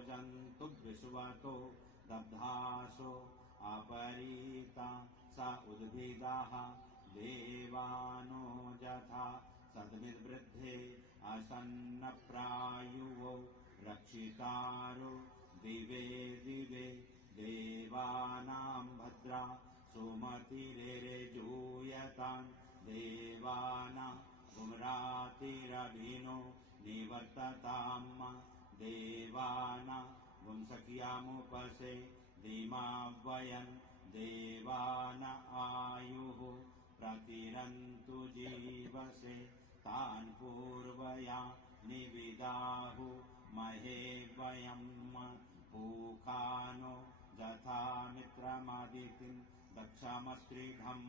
रोजन्तु विश्वतो दब्धासो अपरीता स उद्भिदाः देवानो यथा सद्विवृद्धे असन्नप्रायुवो रक्षितारो दिवे दिवे देवानां भद्रा सुमतिरेजूयतां देवानां गुम्रातिरभिनो निवर्तताम् देवानां गुंसख्यामुपसे धीमावयन् देवान आयुः प्रतिरन्तु जीवसे तान् पूर्वया निविदाहु महे वयम् पूखानो यथा मित्रमादितिं दक्षमस्त्रिधम्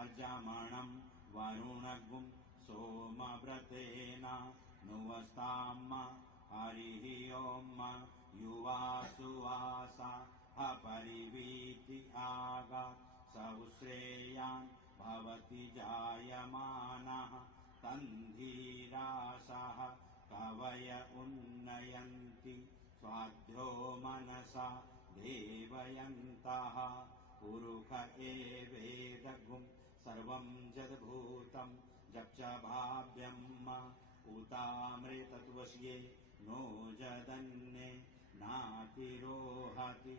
अर्जमणं वरुणगुं सोमव्रतेन नुवस्ताम् हरिः ओं युवासुवासा अपरिवीति आगात् सौश्रेयान् भवति जायमानः तन्धीरासः कवय उन्नयन्ति स्वाध्यो मनसा देवयन्तः पुरुष एवेदगुं सर्वं जद्भूतं जप्च भाव्यम् उतामृतत्वस्ये नो जदन्ये नातिरोहति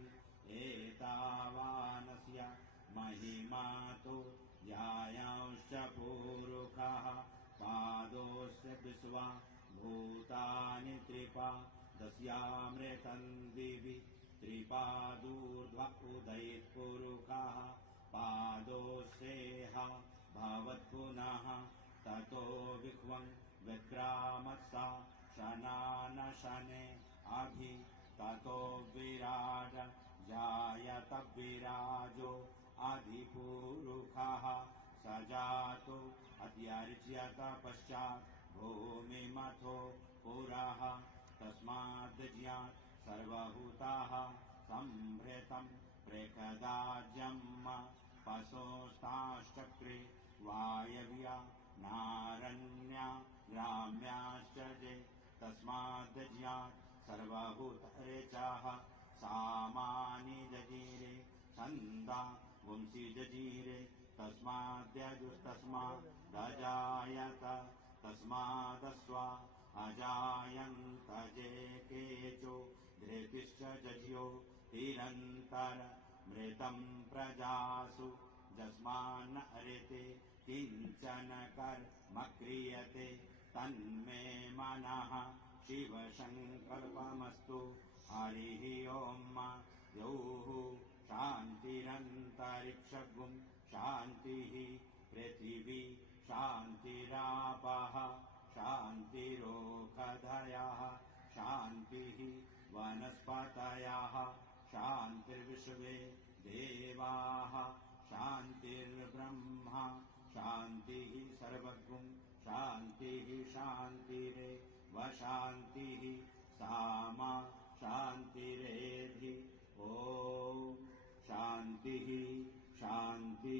एतावानस्य महिमातो जायांश्च पुरुषः पादोस्य विश्वा भूतानि त्रिपा दस्यामृतं दिवि त्रिपादूर्ध्व उदयत्पुरुषः पादोस्येह भवत्पुनः ततो विह्वं विक्रामत्सा शनानशने अभि ततो विराज जायत विराजो अधिपुरुषः स जातो अत्यर्च्यत पश्चात् भूमिमथो पुरः तस्माद्ज्ञात् सर्वभूताः संभृतं प्रेकदाज्यम् पशोस्ताश्चक्रे वायव्या नारण्या ग्राम्याश्च जे तस्माद्ज्ञात् सर्वभूतरेचाः सामानि जजीरे छन्दा वंशी जजीरे तस्माद्यजुस्तस्मादजायत तस्मादस्वा अजायन्त जे केचो धृतिश्च जज्यो निरन्तर मृतं प्रजासु जस्मान्न ऋते किञ्चन कर्म क्रियते तन्मे मनः शिवसङ्कल्पमस्तु हरिः ओं द्यौः शान्तिरन्तरिक्षगुं शान्तिः पृथिवी शान्तिरापः शान्तिरोषधयः शान्तिः वनस्पतयः शान्तिर्विश्वे देवाः शान्तिर्ब्रह्मा शान्तिः सर्वगुं शान्तिः शान्तिरेव शान्तिः सामा शान्तिरेधि ॐ शान्तिः शान्तिः